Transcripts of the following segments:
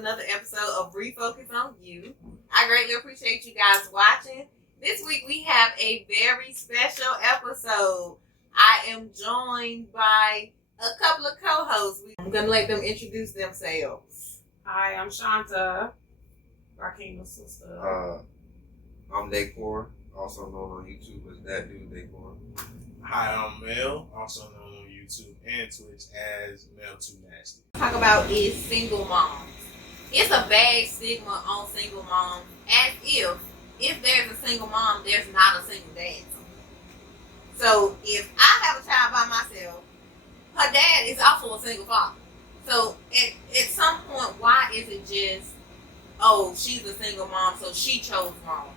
another episode of Refocus on You. I greatly appreciate you guys watching. This week we have a very special episode. I am joined by a couple of co-hosts. I'm going to let them introduce themselves. Hi, I'm Chanta, Rakina's sister. I'm Decor, also known on YouTube as That Dude Decor. Hi, I'm Mel, also known on YouTube and Twitch as Mel Too Nasty. Talk about is single moms. It's a bad stigma on single moms, as if there's a single mom, there's not a single dad. So if I have a child by myself, her dad is also a single father. So at some point, why is it just, oh, she's a single mom, so she chose wrong?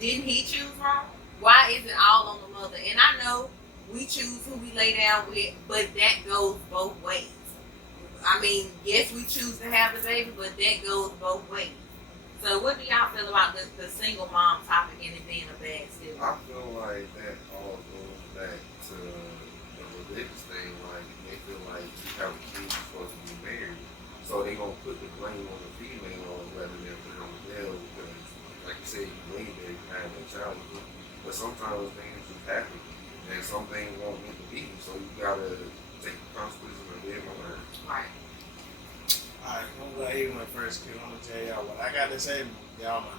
Didn't he choose wrong? Why is it all on the mother? And I know we choose who we lay down with, but that goes both ways. I mean, yes, we choose to have the baby, but that goes both ways. So what do y'all feel about the single mom topic and it being a bad stigma? I feel like that all goes back to the religious thing. Like, they feel like you have a kid, you're supposed to be married. So they gonna put the blame on the female rather than put it on the male because, like you said, you believe that you have a child with you. But sometimes things just happen. And some things won't meant to be, so you gotta take the consequences and live and learn. Right. Alright, I'm glad he went first because I'm gonna tell y'all what I gotta say. Y'all might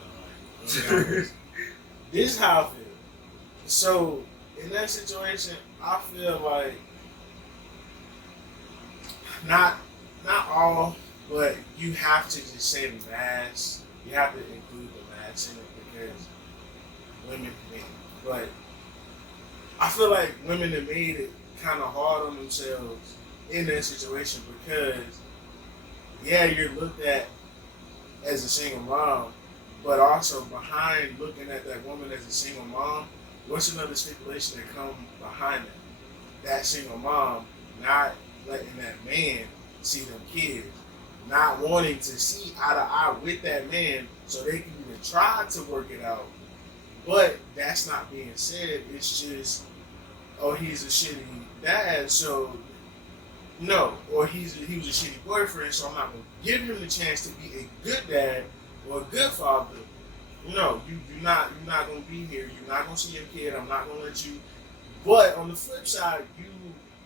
know. This is how I feel. So in that situation, I feel like not all, but you have to just say the mass. You have to include the mass in it because women men. But I feel like women have made it kind of hard on themselves in that situation because, yeah, you're looked at as a single mom, but also behind looking at that woman as a single mom, what's another stipulation that comes behind that? That single mom not letting that man see them kids, not wanting to see eye to eye with that man so they can even try to work it out. But that's not being said. It's just, oh, he's a shitty dad, so no. Or he was a shitty boyfriend, so I'm not going to give him the chance to be a good dad or a good father. No, you're not going to be here. You're not going to see your kid. I'm not going to let you. But on the flip side, you,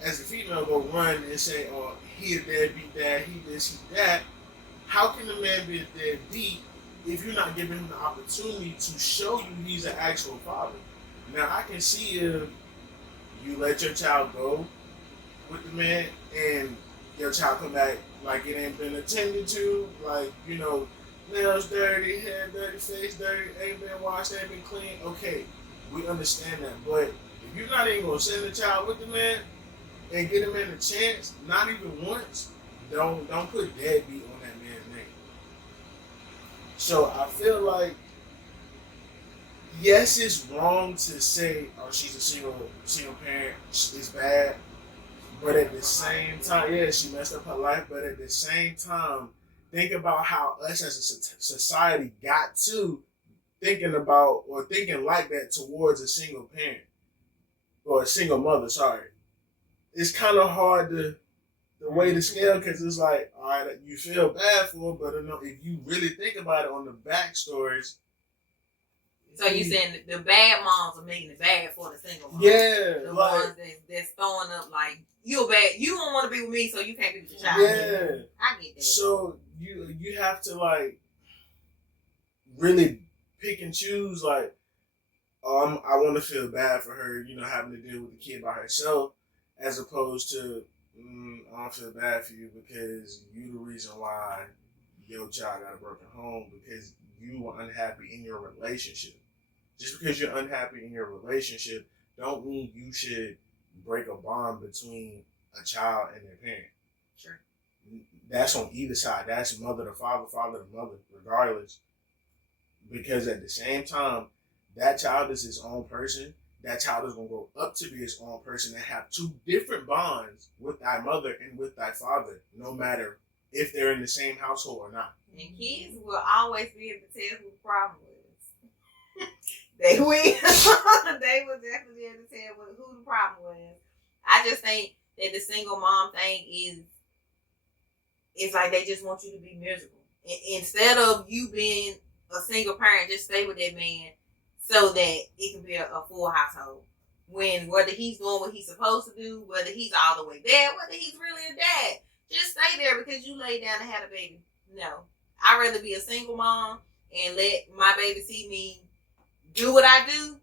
as a female, go run and say, oh, he a deadbeat dad, he this, he that. How can a man be a deadbeat if you're not giving him the opportunity to show you he's an actual father? Now, I can see if you let your child go with the man and your child come back like it ain't been attended to, like, you know, nails dirty, hair dirty, face dirty, ain't been washed, ain't been clean. Okay, we understand that. But if you're not even going to send the child with the man and get him in a chance, not even once, don't put deadbeat on that man's name. So I feel like, yes, it's wrong to say, oh, she's a single parent, it's bad. But at the same time, yeah, she messed up her life. But at the same time, think about how us as a society got to thinking about or thinking like that towards a single parent or a single mother, sorry. It's kind of hard to weigh the scale because it's like, all right, you feel bad for her, but if you really think about it on the backstories. So you saying the bad moms are making it bad for the single moms? Yeah. The like, ones that's throwing up like, you're bad, you don't want to be with me, so you can't be with your child. Yeah. I get that. So you have to like really pick and choose like, I want to feel bad for her, you know, having to deal with the kid by herself, as opposed to I don't feel bad for you because you the reason why your child got a broken home because you were unhappy in your relationship. Just because you're unhappy in your relationship don't mean you should break a bond between a child and their parent. Sure. That's on either side. That's mother to father, father to mother, regardless. Because at the same time, that child is his own person. That child is going to grow up to be his own person and have two different bonds with thy mother and with thy father, no matter if they're in the same household or not. And kids will always be able to tell who the problem was. They will. They will definitely be able to tell who the problem was. I just think that the single mom thing is like they just want you to be miserable. Instead of you being a single parent, just stay with that man so that it can be a full household. When whether he's doing what he's supposed to do, whether he's all the way there, whether he's really a dad, just stay there because you laid down and had a baby. No, I'd rather be a single mom and let my baby see me do what I do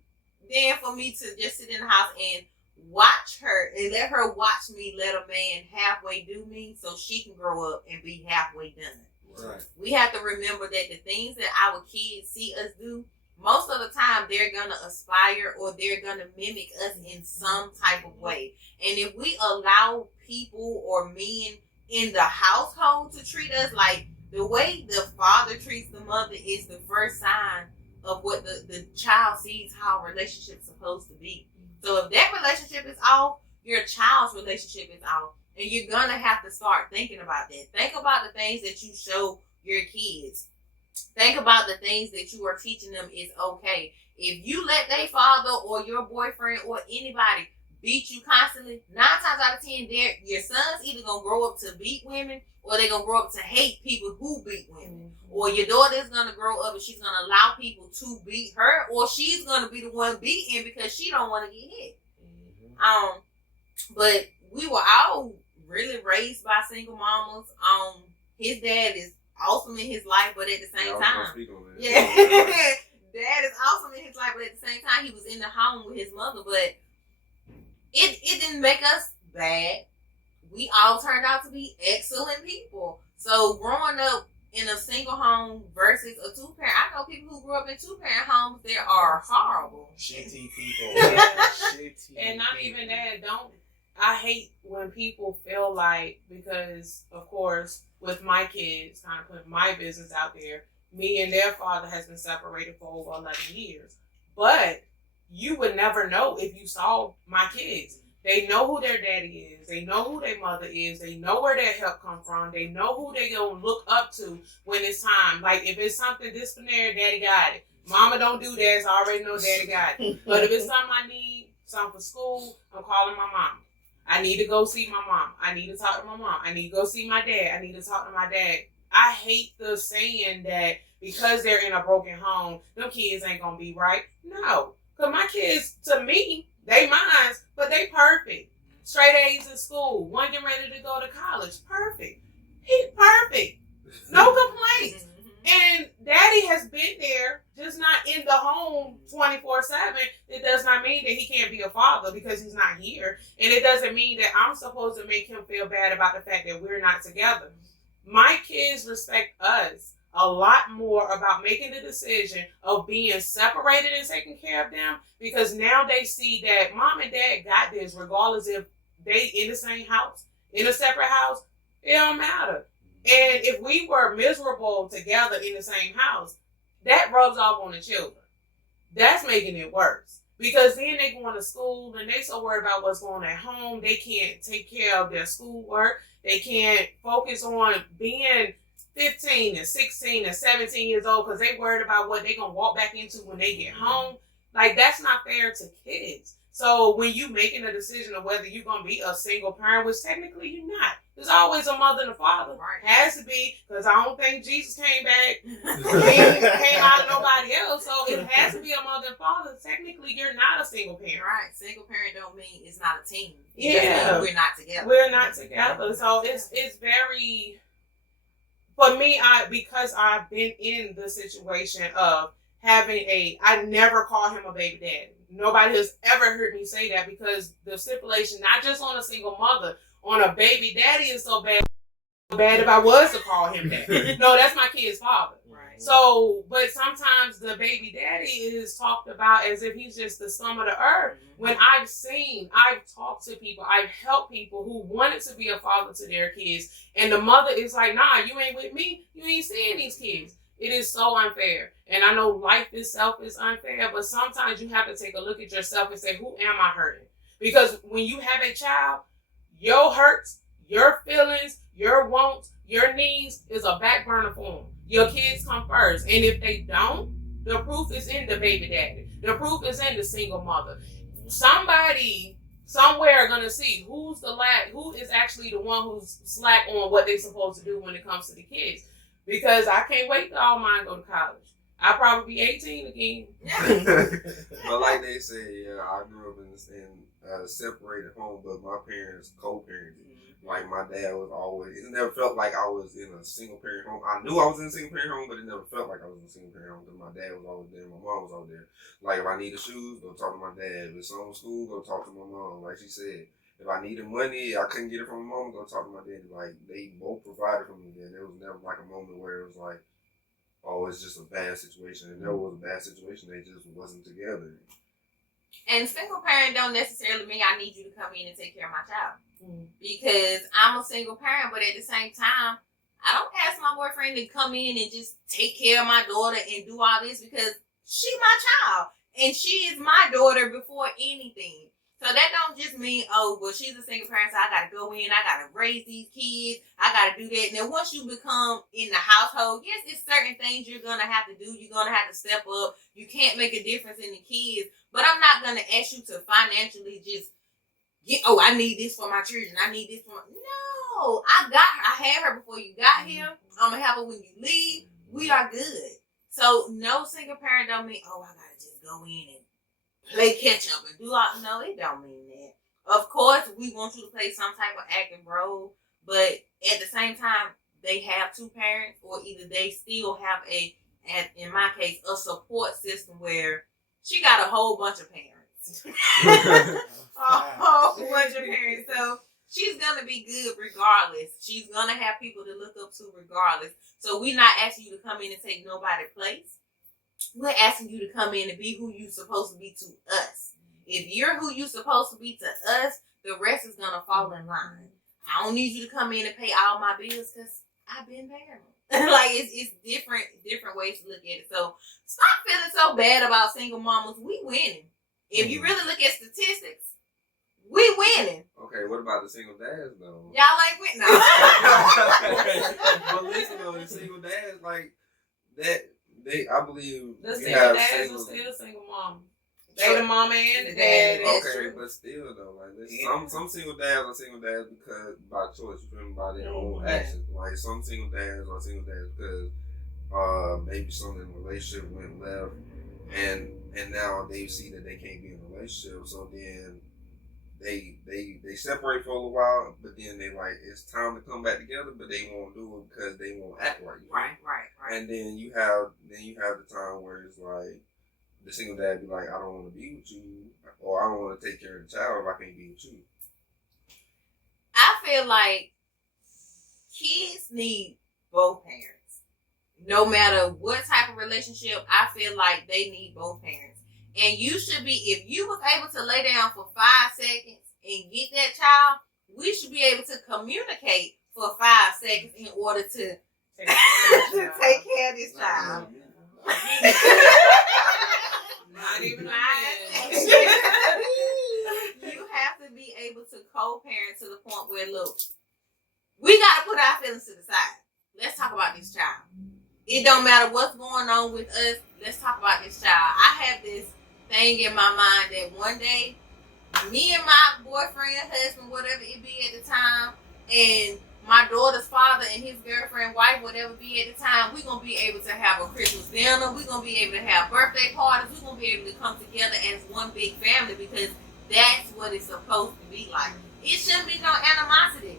than for me to just sit in the house and watch her and let her watch me let a man halfway do me so she can grow up and be halfway done. Right. We have to remember that the things that our kids see us do, most of the time they're going to aspire or they're going to mimic us in some type of way. And if we allow people or men in the household to treat us like the way the father treats the mother is the first sign of what the child sees how a relationship's supposed to be. So if that relationship is off, your child's relationship is off. And you're going to have to start thinking about that. Think about the things that you show your kids. Think about the things that you are teaching them is okay. If you let their father or your boyfriend or anybody beat you constantly, 9 times out of 10, your son's either going to grow up to beat women or they're going to grow up to hate people who beat women. Or your daughter's going to grow up and she's going to allow people to beat her, or she's going to be the one beaten because she don't want to get hit. But we were all really raised by single mamas. His dad is awesome in his life, but at the same time, dad is awesome in his life, but at the same time, he was in the home with his mother. But it didn't make us bad. We all turned out to be excellent people. So growing up in a single home versus a 2-parent, I know people who grew up in 2-parent homes that are horrible. Shitty people. Shitty and not even that. I hate when people feel like, because of course with my kids, kind of putting my business out there, me and their father has been separated for over 11 years. But you would never know if you saw my kids. They know who their daddy is. They know who their mother is. They know where their help come from. They know who they gonna look up to when it's time. Like if it's something disciplinary, daddy got it. Mama don't do that, so I already know daddy got it. But if it's something I need, something for school, I'm calling my mom. I need to go see my mom. I need to talk to my mom. I need to go see my dad. I need to talk to my dad. I hate the saying that because they're in a broken home, them kids ain't gonna be right. No, because my kids, to me, they mine, but they perfect. Straight A's in school. One getting ready to go to college. Perfect. He perfect. No complaints. And daddy has been there, just not in the home 24/7. It does not mean that he can't be a father because he's not here. And it doesn't mean that I'm supposed to make him feel bad about the fact that we're not together. My kids respect us a lot more about making the decision of being separated and taking care of them, because now they see that mom and dad got this regardless if they in the same house, in a separate house, it don't matter. And if we were miserable together in the same house, that rubs off on the children. That's making it worse, because then they going to school and they so worried about what's going on at home. They can't take care of their schoolwork. They can't focus on being 15 and 16 and 17 years old because they worried about what they're going to walk back into when they get home. Like, that's not fair to kids. So when you making a decision of whether you're going to be a single parent, which technically you're not. There's always a mother and a father. Right. Has to be, because I don't think Jesus came back. He came out of nobody else. So it has to be a mother and father. Technically, you're not a single parent. Right. Single parent don't mean it's not a team. Yeah. We're not together. We're not together. So it's very... For me, because I've been in the situation of having I never call him a baby daddy. Nobody has ever heard me say that, because the stipulation, not just on a single mother, on a baby daddy is so bad if I was to call him that. No, that's my kid's father. Right. So, but sometimes the baby daddy is talked about as if he's just the scum of the earth. When I've talked to people, I've helped people who wanted to be a father to their kids, and the mother is like, nah, you ain't with me, you ain't seeing these kids. It is so unfair. And I know life itself is unfair, but sometimes you have to take a look at yourself and say, who am I hurting? Because when you have a child, your hurts, your feelings, your wants, your needs is a back burner for them. Your kids come first. And if they don't, the proof is in the baby daddy. The proof is in the single mother. Somebody somewhere gonna see who is actually the one who's slack on what they're supposed to do when it comes to the kids. because I can't wait till all mine go to college. I'll probably be 18 again. But like they say, yeah, I grew up in a separated home, but my parents co-parented. Like my dad was always, it never felt like I was in a single parent home. I knew I was in a single parent home, but it never felt like I was in a single parent home because my dad was always there, my mom was always there. Like if I needed shoes, go talk to my dad. If it's home school, go talk to my mom. Like she said, if I needed money, I couldn't get it from my mom, go talk to my dad. Like they both provided for me. Then there was never like a moment where it was like, oh, it's just a bad situation. And there was a bad situation, they just wasn't together. And single parent don't necessarily mean I need you to come in and take care of my child. Because I'm a single parent, but at the same time, I don't ask my boyfriend to come in and just take care of my daughter and do all this because she's my child. And she is my daughter before anything. So that don't just mean, oh, well, she's a single parent, so I got to go in, I got to raise these kids, I got to do that. Now, once you become in the household, yes, it's certain things you're going to have to do. You're going to have to step up. You can't make a difference in the kids. But I'm not going to ask you to financially just I need this for my children. I need this for my... No, I had her before you got here. I'm going to have her when you leave. We are good. So no single parent don't mean, oh, I got to just go in and play catch up and do all... No, it don't mean that. Of course, we want you to play some type of active role, but at the same time, they have two parents, or either they still have in my case, a support system where she got a whole bunch of parents. A whole bunch of parents. So she's going to be good regardless. She's going to have people to look up to regardless. So we're not asking you to come in and take nobody's place. We're asking you to come in and be who you're supposed to be to us. If you're who you're supposed to be to us, the rest is going to fall in line. I don't need you to come in and pay all my bills because I've been paying them. Like, it's different ways to look at it. So stop feeling so bad about single mamas. We winning. If you really look at statistics, we winning. Okay, what about the single dads though? Y'all ain't winning. No. But listen though, the single dads like that. I believe the single dads are still single mom. They the mama and the dad. Okay, but still though, like some single dads are single dads because by choice, you feel me, by their own actions. Like some single dads are single dads because maybe something in the relationship went left, and now they see that they can't be in a relationship, so then they separate for a little while, but then they like it's time to come back together, but they won't do it because they won't act right. Right. And then you have the time where it's like the single dad be like, I don't want to be with you, or I don't want to take care of the child if I can't be with you. I feel like kids need both parents. No matter what type of relationship, I feel like they need both parents. And you should be, if you was able to lay down for 5 seconds and get that child, we should be able to communicate for 5 seconds in order to take care of this child. Not even You have to be able to co-parent to the point where, look, we got to put our feelings to the side. Let's talk about this child. It don't matter what's going on with us. Let's talk about this child. I have this thing in my mind that one day, me and my boyfriend, husband, whatever it be at the time, and my daughter's father and his girlfriend, wife, whatever be at the time, we're going to be able to have a Christmas dinner. We're going to be able to have birthday parties. We're going to be able to come together as one big family because that's what it's supposed to be like. It shouldn't be no animosity.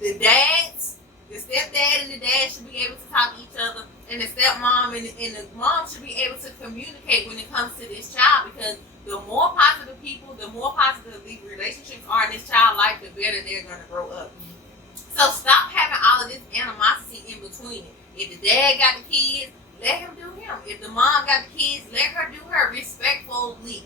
The dads, the stepdad and the dad should be able to talk to each other, and the stepmom and the mom should be able to communicate when it comes to this child, because the more positive people, the more positive these relationships are in this child's life, the better they're going to grow up. So stop having all of this animosity in between it. If the dad got the kids, let him do him. If the mom got the kids, let her do her respectfully.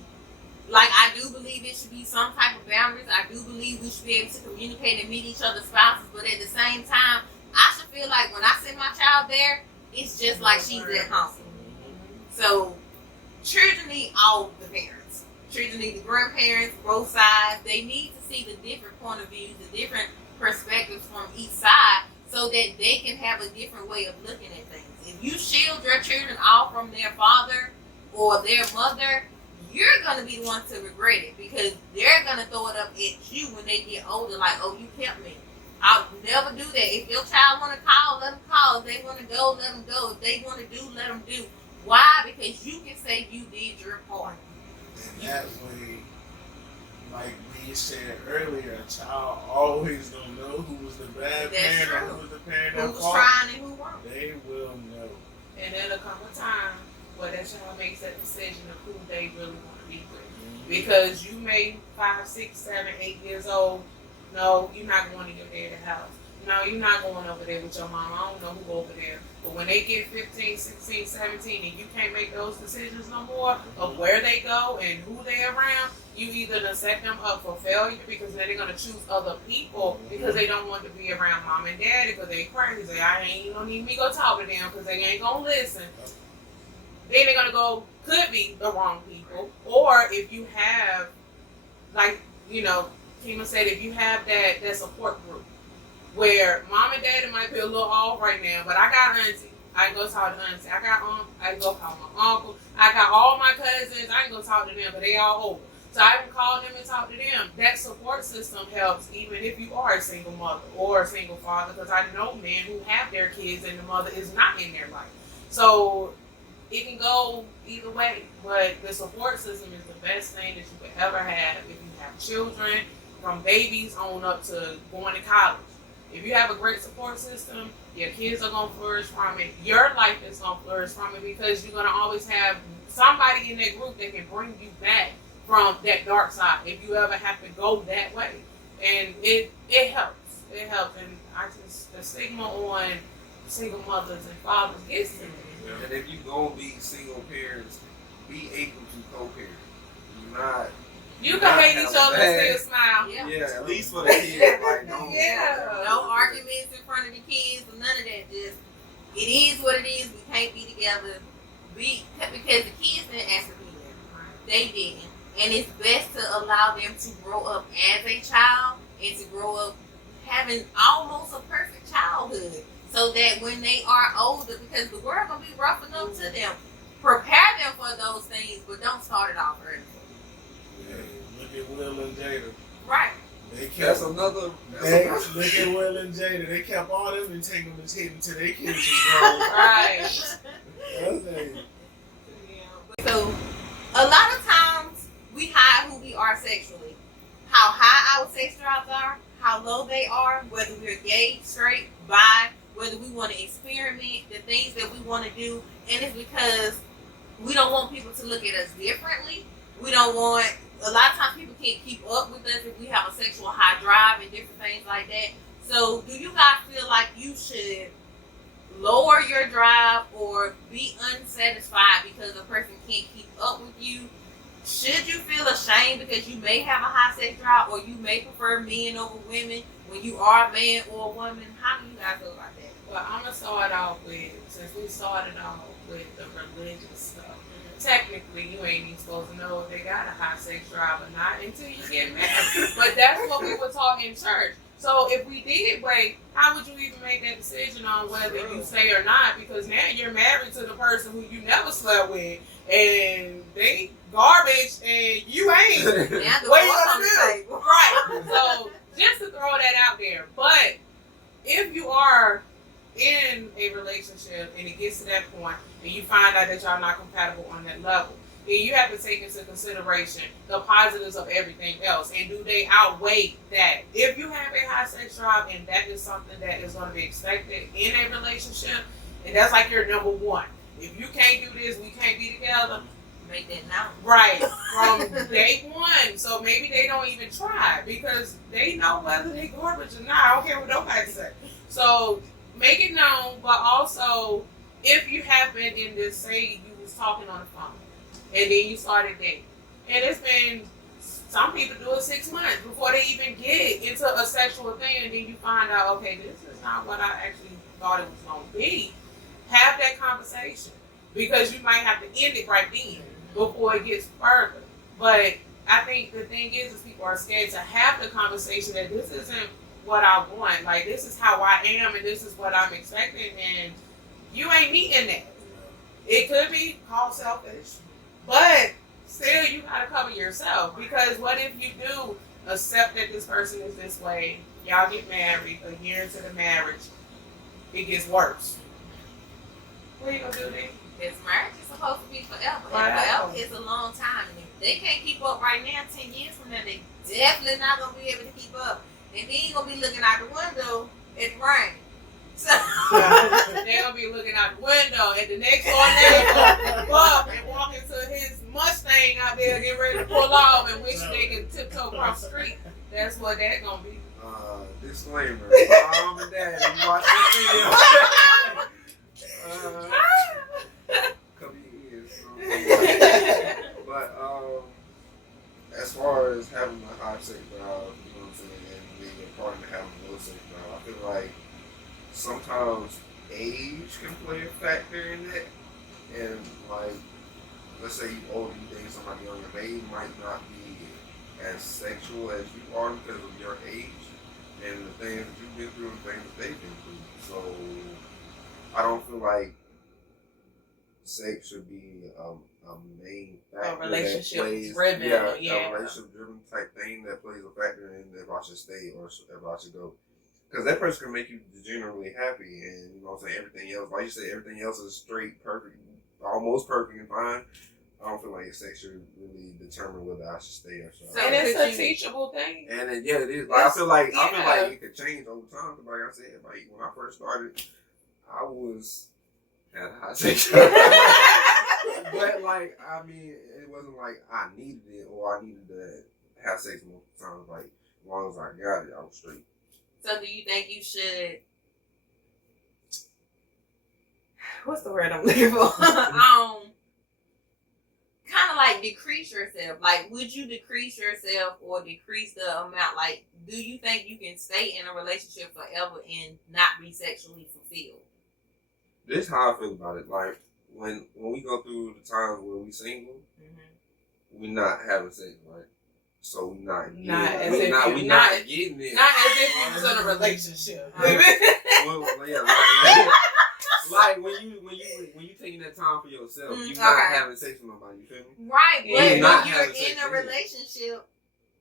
Like, I do believe it should be some type of boundaries. I do believe we should be able to communicate and meet each other's spouses. But at the same time, I should feel like when I send my child there, it's just like she's at home. So, children need all the parents. Children need the grandparents, both sides. They need to see the different point of views, the different perspectives from each side, so that they can have a different way of looking at things. If you shield your children off from their father or their mother, you're going to be the one to regret it, because they're going to throw it up at you when they get older, like, oh, you kept me. I'll never do that. If your child want to call, let them call. If they want to go, let them go. If they want to do, let them do. Why? Because you can say you did your part. And that way, like we said earlier, a child always don't know who was the bad parent or who was the parent that who was fought. trying and who weren't. They will know. And there'll come a time where that child makes that decision of who they really want to be with. Because you may 5, 6, 7, 8 years old. No, you're not going to your dad's house. No, you're not going over there with your mom. I don't know who over there. But when they get 15, 16, 17, and you can't make those decisions no more of where they go and who they're around, you either done set them up for failure because then they're going to choose other people because they don't want to be around mom and daddy because they crazy. You don't need me go talk to them because they ain't going to listen. Then they're going to go, could be the wrong people. Or if you have, like, Kima said, if you have that support group where mom and daddy might be a little off right now, but I got auntie. I can go talk to auntie. I can go call my uncle. I got all my cousins. I can go talk to them, but they all older. So I can call them and talk to them. That support system helps even if you are a single mother or a single father, because I know men who have their kids and the mother is not in their life. So it can go either way, but the support system is the best thing that you could ever have if you have children, from babies on up to going to college. If you have a great support system, your kids are going to flourish from it. Your life is going to flourish from it because you're going to always have somebody in that group that can bring you back from that dark side if you ever have to go that way. And it helps. It helps. And the stigma on single mothers and fathers gets to me. And if you gonna be single parents, be able to co-parent. You can hate each other and still smile. Yeah, at least for the kids. Like, no arguments in front of the kids or none of that. Just, it is what it is. We can't be together. Because the kids didn't ask to be there. They didn't. And it's best to allow them to grow up as a child and to grow up having almost a perfect childhood. So that when they are older, because the world gonna be rough enough to them, prepare them for those things, but don't start it off early. Yeah, look at Will and Jada. Right. That's another. Look at Will and Jada. They kept all them entanglements hidden until their kids was grown. Right. So, a lot of times we hide who we are sexually. How high our sex drives are, how low they are, whether we're gay, straight, bi, whether we want to experiment, the things that we want to do, and it's because we don't want people to look at us differently. We don't want, a lot of times people can't keep up with us if we have a sexual high drive and different things like that. So do you guys feel like you should lower your drive or be unsatisfied because a person can't keep up with you? Should you feel ashamed because you may have a high sex drive or you may prefer men over women when you are a man or a woman? How do you guys feel about that? Well, I'm going to start off with, since we started off with the religious stuff, technically you ain't even supposed to know if they got a high sex drive or not until you get married. But that's what we were taught in church. So if we did wait, how would you even make that decision on whether you stay or not? Because now you're married to the person who you never slept with, and they garbage, and you ain't. What you gonna do? Right. So just to throw that out there. But if you are in a relationship and it gets to that point and you find out that y'all not compatible on that level, then you have to take into consideration the positives of everything else. And do they outweigh that? If you have a high sex drive and that is something that is going to be expected in a relationship, and that's like your number one. If you can't do this, we can't be together. Make that known. Right. From day one. So maybe they don't even try because they know whether they garbage or not. I don't care what nobody say. So make it known, but also if you have been in this, say you was talking on the phone and then you started dating, and it's been, some people do it 6 months before they even get into a sexual thing, and then you find out, okay, this is not what I actually thought it was going to be. Have that conversation because you might have to end it right then before it gets further. But I think the thing is people are scared to have the conversation that this isn't what I want. Like, this is how I am and this is what I'm expecting, and you ain't meeting that. It could be called selfish, but still you gotta cover yourself, because what if you do accept that this person is this way. Y'all get married. A year into the marriage, it gets worse. What are you gonna do then? This marriage is supposed to be forever. Right. And forever is a long time. And if they can't keep up right now, 10 years from now, they definitely not going to be able to keep up. And then you're going to be looking out the window at the rain. So they're going to be looking out the window at the next door neighbor Bob and walking to his Mustang out there getting ready to pull off and wish they could tiptoe across the street. That's what that's going to be. Disclaimer. Mom and Dad, you watch this video. Couple years. But as far as having a high sex drive, you know what I'm saying, and being a partner having a low sex drive, I feel like sometimes age can play a factor in that. And like, let's say you older, you date somebody younger, they might not be as sexual as you are because of your age and the things that you've been through and things that they've been through. So I don't feel like sex should be a main factor. A relationship driven, a relationship driven type thing that plays a factor in if I should stay or if I should go. Because that person can make you genuinely happy, and you know what I'm saying, everything else, like you said, everything else is straight, perfect, almost perfect and fine. I don't feel like sex should really determine whether I should stay or so. And it's a teachable thing. And it is. Like, I feel like it could change over time. Like I said, like when I first started, I had a high sex drive. But like, I mean, it wasn't like I needed it or I needed to have sex multiple times. Like, as long as I got it, I was straight. So do you think you should, What's the word I'm looking for? kind of like decrease yourself? Like, would you decrease yourself or decrease the amount? Like, do you think you can stay in a relationship forever and not be sexually fulfilled? This is how I feel about it. Like, when we go through the times where we single, we're not having sex, right? So we're not getting it. Not as if you was in a relationship. Like when you taking that time for yourself, you're not having sex with nobody. You feel me? Right, but when you're in a sex relationship,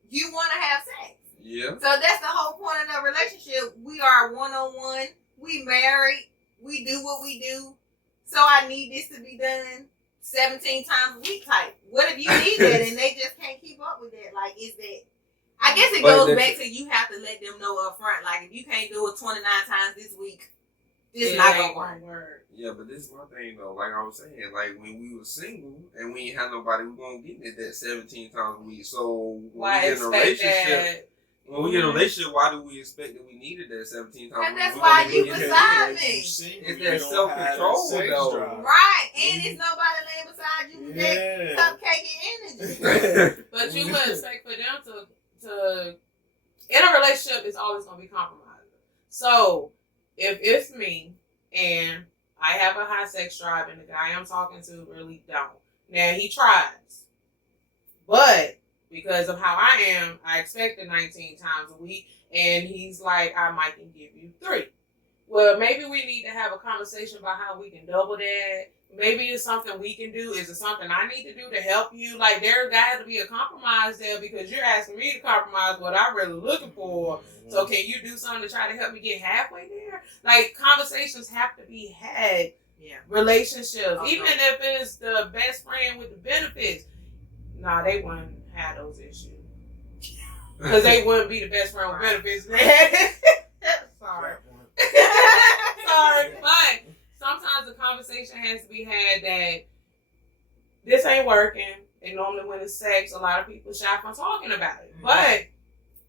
you want to have sex. Yeah. So that's the whole point of the relationship. We are one-on-one. We married. We do what we do. So I need this to be done 17 times a week type. What if you need that and they just can't keep up with that? Like, is that... I guess it goes back to you have to let them know up front. Like, if you can't do it 29 times this week, it's not going to work. Yeah, but this is my thing, though. Like I was saying, like, when we were single and we ain't had nobody, we weren't getting it that 17 times a week. So, when we get in a relationship... When we get in a relationship, why do we expect that we needed that 17 times? And that's why you beside me. It's that self-control, though. Right. And it's nobody laying beside you with that cupcake energy. But you would expect for them to in a relationship, it's always going to be compromised. So, if it's me and I have a high sex drive and the guy I'm talking to really don't. Now, he tries. But... because of how I am, I expect it 19 times a week, and he's like, I might can give you 3. Well, maybe we need to have a conversation about how we can double that. Maybe it's something we can do. Is it something I need to do to help you? Like, there got to be a compromise there because you're asking me to compromise what I'm really looking for. So can you do something to try to help me get halfway there? Like, conversations have to be had. Yeah. Relationships. Even if it's the best friend with the benefits. Nah, they wouldn't have those issues. Because they wouldn't be the best friend with benefits. Sorry. Sorry. But sometimes the conversation has to be had that this ain't working. And normally when it's sex, a lot of people shy from talking about it. But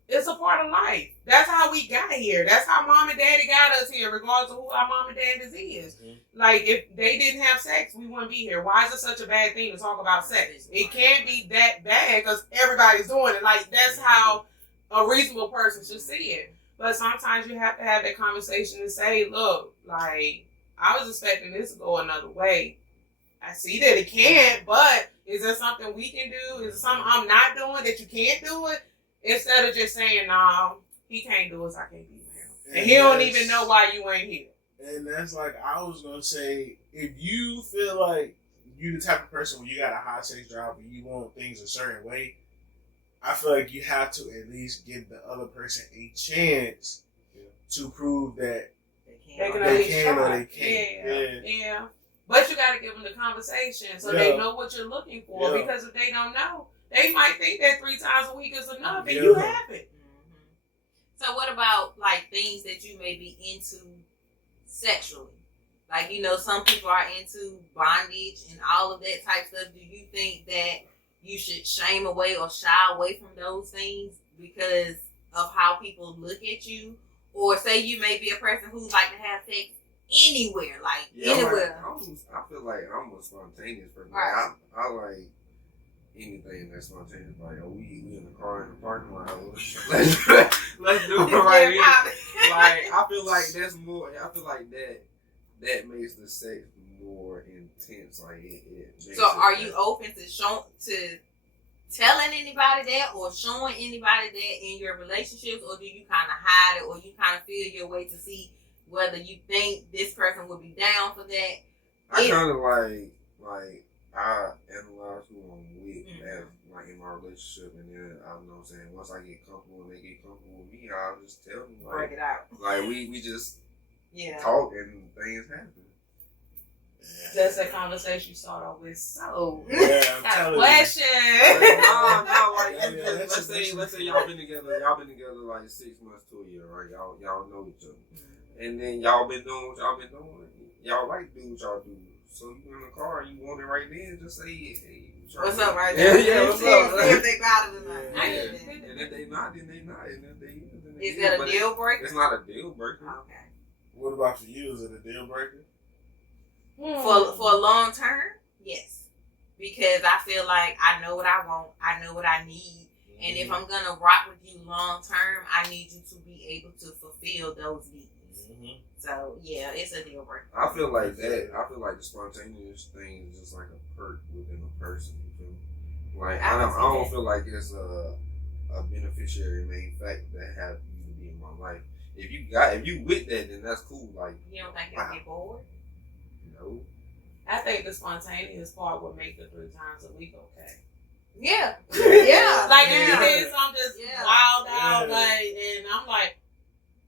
it's a part of life. That's how we got here. That's how mom and daddy got us here, regardless of who our mom and dad is. Like, if they didn't have sex, we wouldn't be here. Why is it such a bad thing to talk about sex? It can't be that bad because everybody's doing it. Like, that's how a reasonable person should see it. But sometimes you have to have that conversation and say, look, like, I was expecting this to go another way. I see that it can't, but is there something we can do? Is there something I'm not doing that you can't do it? Instead of just saying, no, he can't do it, so I can't be with him. And he don't even know why you ain't here. And that's like, I was going to say, if you feel like you the type of person where you got a high sex drive and you want things a certain way, I feel like you have to at least give the other person a chance to prove that they can or they can't. Yeah. But you got to give them the conversation so they know what you're looking for. Yeah. Because if they don't know, they might think that 3 times a week is enough, and you have it. Mm-hmm. So what about like things that you may be into sexually? Like, you know, some people are into bondage and all of that type stuff. Do you think that you should shame away or shy away from those things because of how people look at you? Or say you may be a person who like to have sex anywhere, like anywhere. I feel like I'm a spontaneous person. Right. I like anything that's spontaneous. Like, we in the car in the parking lot. Let's do it right here. Like, I feel like that's more. I feel like that makes the sex more intense. Like it makes so, are you open to telling anybody that or showing anybody that in your relationships, or do you kind of hide it, or you kind of feel your way to see whether you think this person would be down for that? I kind of like I analyze who I'm with as like in my relationship, and then I know what I'm saying, once I get comfortable and they get comfortable with me, I'll just tell them like, break it out. Like we just talk and things happen. That's that conversation you start off with. So, I'm telling question. No, like let's say y'all been together like 6 months to a year, right? Y'all know each other, and then y'all been doing what y'all been doing. Y'all like do what y'all do. So you in the car, you want it right then, just say, hey, what's up right there? Yeah, what's up? See if they got it or not. And if they not, then they not. And if they then they is that a deal breaker? It's not a deal breaker. Okay. What about for you? Is it a deal breaker? For a long term, yes. Because I feel like I know what I want, I know what I need, and if I'm gonna rock with you long term, I need you to be able to fulfill those needs. So yeah, it's a deal breaker. I feel like that. I feel like the spontaneous thing is just like a perk within a person. You feel me? Like I don't feel like it's a beneficiary main fact that have you to be in my life. If you with that, then that's cool. Like, you don't think you'll get bored? No. I think the spontaneous part would make the 3 times a week okay. Yeah. Yeah. Like in the days I'm just wild out, like, and I'm like,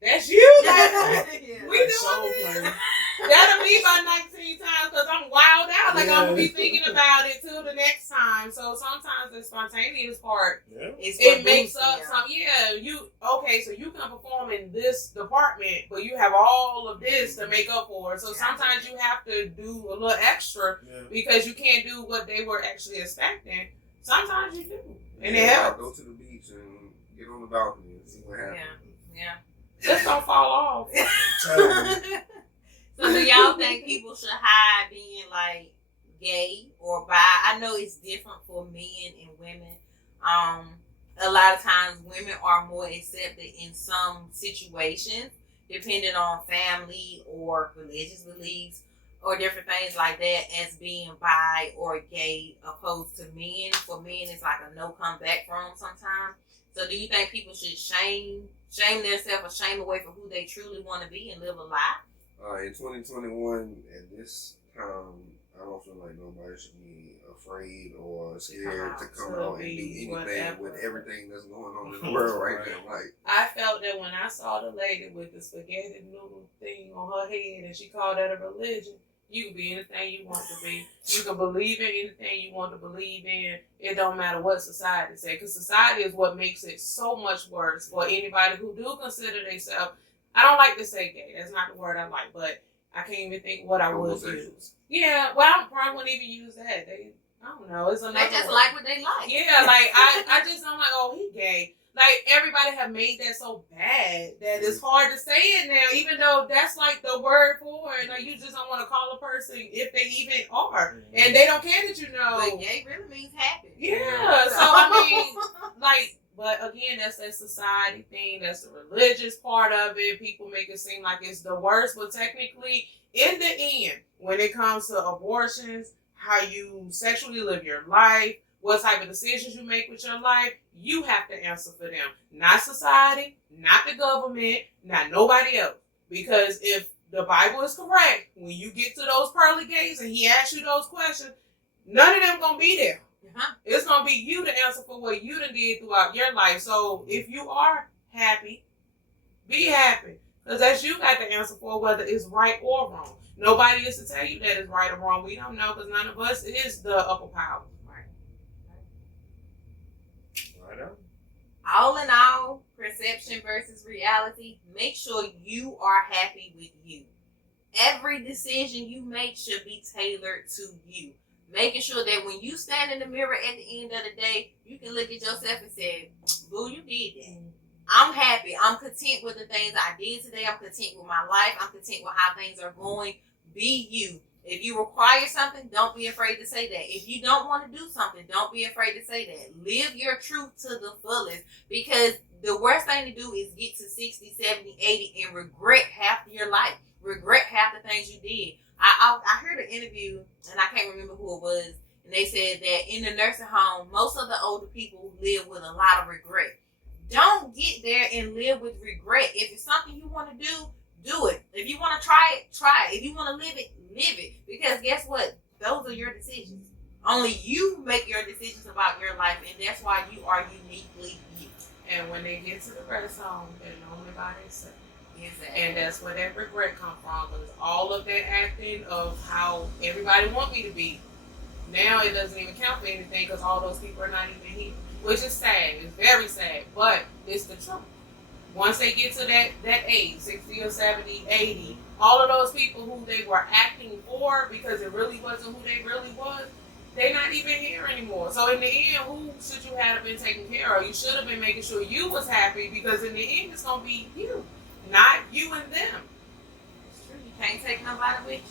that's you? Like, we doing this? That'll be about 19 times because I'm wild out. Like, I'm going to be thinking about it till the next time. So sometimes the spontaneous part, it makes up some, so you can perform in this department, but you have all of this to make up for it. So sometimes you have to do a little extra because you can't do what they were actually expecting. Sometimes you do. And it helps. Go to the beach and get on the balcony and see what happens. Yeah. Just don't fall off. So do y'all think people should hide being like gay or bi? I know it's different for men and women. A lot of times women are more accepted in some situations, depending on family or religious beliefs or different things like that, as being bi or gay opposed to men. For men, it's like a no come back from sometimes. So do you think people should shame themselves or shame away from who they truly want to be and live a lie? In 2021, at this time, I don't feel like nobody should be afraid or scared to come out and do anything with everything that's going on in the world right now. Like, I felt that when I saw the lady with the spaghetti noodle thing on her head and she called that a religion. You can be anything you want to be. You can believe in anything you want to believe in. It don't matter what society says, because society is what makes it so much worse for anybody who do consider themselves. I don't like to say gay. That's not the word I like, but I can't even think what I would use. Yeah, well, I probably wouldn't even use that. I don't know. It's another They just word. like what they like. Yeah, like I just I'm like, oh, he gay. Like, everybody have made that so bad that it's hard to say it now, even though that's like the word for it. Like, you just don't want to call a person if they even are. And they don't care that you know. But gay really means happy. Yeah, so I mean, like, but again, that's that society thing. That's the religious part of it. People make it seem like it's the worst, but technically, in the end, when it comes to abortions, how you sexually live your life, what type of decisions you make with your life, you have to answer for them. Not society, not the government, not nobody else. Because if the Bible is correct, when you get to those pearly gates and he asks you those questions, none of them gonna be there. It's going to be you to answer for what you done did throughout your life. So if you are happy, be happy. Because that's you got to answer for whether it's right or wrong. Nobody is to tell you that it's right or wrong. We don't know because none of us is the upper power. Right on. All in all, perception versus reality, make sure you are happy with you. Every decision you make should be tailored to you. Making sure that when you stand in the mirror at the end of the day, you can look at yourself and say, boo, you did that. I'm happy. I'm content with the things I did today. I'm content with my life. I'm content with how things are going. Be you. If you require something, don't be afraid to say that. If you don't want to do something, don't be afraid to say that. Live your truth to the fullest, because the worst thing to do is get to 60, 70, 80 and regret half your life. Regret half the things you did. I heard an interview, and I can't remember who it was, and they said that in the nursing home, most of the older people live with a lot of regret. Don't get there and live with regret. If it's something you want to do it. If you want to try it, try it. If you want to live it, live it. Because guess what? Those are your decisions. Only you make your decisions about your life, and that's why you are uniquely you. And when they get to the rest home, they're normally by themselves. Exactly. And that's where that regret comes from. Because all of that acting of how everybody want me to be, now it doesn't even count for anything because all those people are not even here. Which is sad. It's very sad. But it's the truth. Once they get to that age, 60 or 70, 80, all of those people who they were acting for because it really wasn't who they really was, they're not even here anymore. So in the end, who should you have been taking care of? You should have been making sure you was happy, because in the end, it's going to be you, not you and them. It's true. You can't take nobody with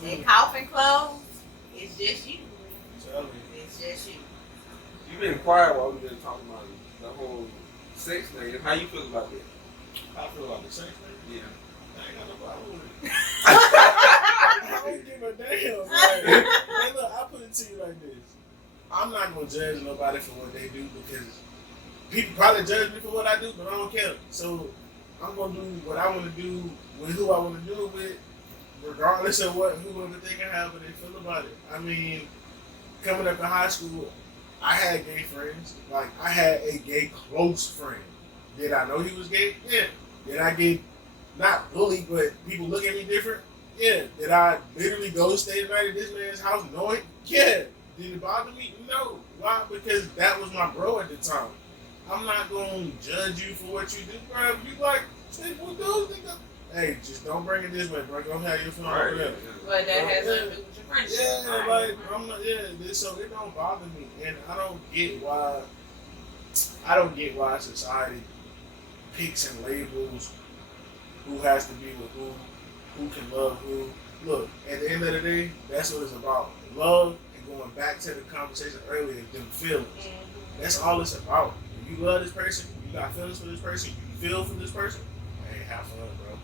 you. They coffin closed. It's just you. It's just you. You've been quiet while we've been talking about the whole sex thing. How you feel about that? How I feel about the sex thing? Yeah. I ain't got no problem with it. I don't give a damn. Like, hey, look, I put it to you like this. I'm not going to judge nobody for what they do, because people probably judge me for what I do, but I don't care. So I'm going to do what I want to do with who I want to do it with, regardless of whoever they can have what they feel about it. I mean, coming up in high school, I had gay friends. Like, I had a gay close friend. Did I know he was gay? Yeah. Did I get, not bullied, but people look at me different? Yeah. Did I literally go stay the night at this man's house knowing? Yeah. Did it bother me? No. Why? Because that was my bro at the time. I'm not going to judge you for what you do, bro. If you like, say, well, those niggas. Hey, just don't bring it this way, bro. Don't have your phone over there. But that has nothing to do with your friendship. Yeah, like, I'm not, so it don't bother me. And I don't get why society picks and labels who has to be with who can love who. Look, at the end of the day, that's what it's about. Love, and going back to the conversation earlier, them feelings. Mm-hmm. That's all it's about. If you love this person, you got feelings for this person, you feel for this person, hey, have fun, bro.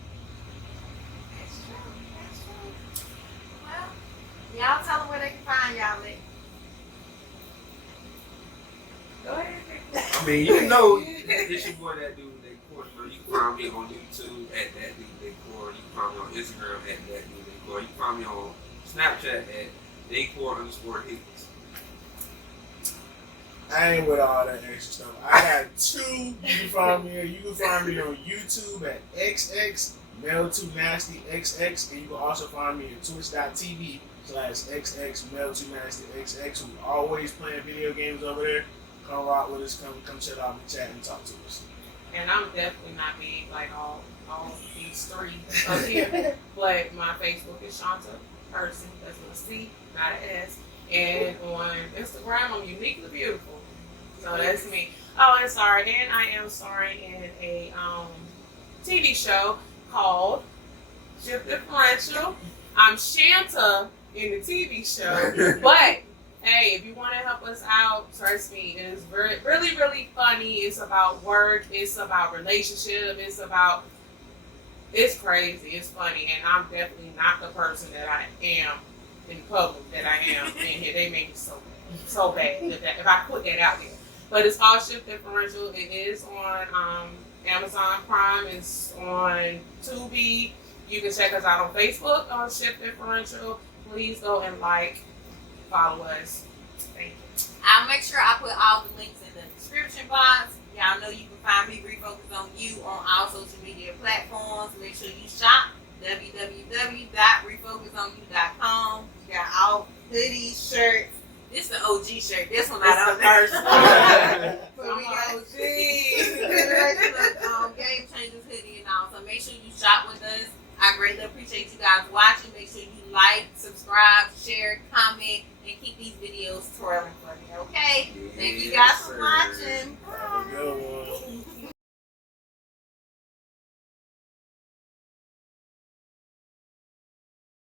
That's true. That's true. Well, y'all tell them where they can find y'all at. Go ahead. I mean, you know, it's your boy That Dude They Court. You can find me on YouTube at That Dude They Court. You can find me on Instagram at That Dude They Court. You can find me on Snapchat at Daycore_Hicks. I ain't with all that extra stuff. I got two. You can find me. You can find me on YouTube at XX Male Too Nasty XX, and you can also find me at Twitch.tv/XX Male Too Nasty XX. We always playing video games over there. Come rock with us. Come chill out and chat and talk to us. And I'm definitely not big like all these three up here, but my Facebook is Chanta Person. That's with a C, not an S. And on Instagram, I'm Uniquely Beautiful. So that's me. Oh, and sorry. And I am starring in a TV show called Shift Differential. I'm Chanta in the TV show, but hey, if you want to help us out, trust me, it's really, really funny. It's about work. It's about relationship. It's crazy. It's funny. And I'm definitely not the person that I am in public that I am in here. They make me so bad if I put that out there. But it's called Shift Differential. It is on Amazon Prime. It's on Tubi. You can check us out on Facebook on Shift Differential. Please go and follow us, Thank you. I'll make sure I put all the links in the description box. Y'all know you can find me Refocus on You on all social media platforms. Make sure you shop www.refocusonyou.com. You got all hoodies, shirts. This is the OG shirt. This one That's not the on first there. one. But we got Game Changers hoodie and all. So make sure you shop with us. I greatly appreciate you guys watching. Make sure you like, subscribe, share, comment, and keep these videos twirling for me. Okay? Thank you guys so much.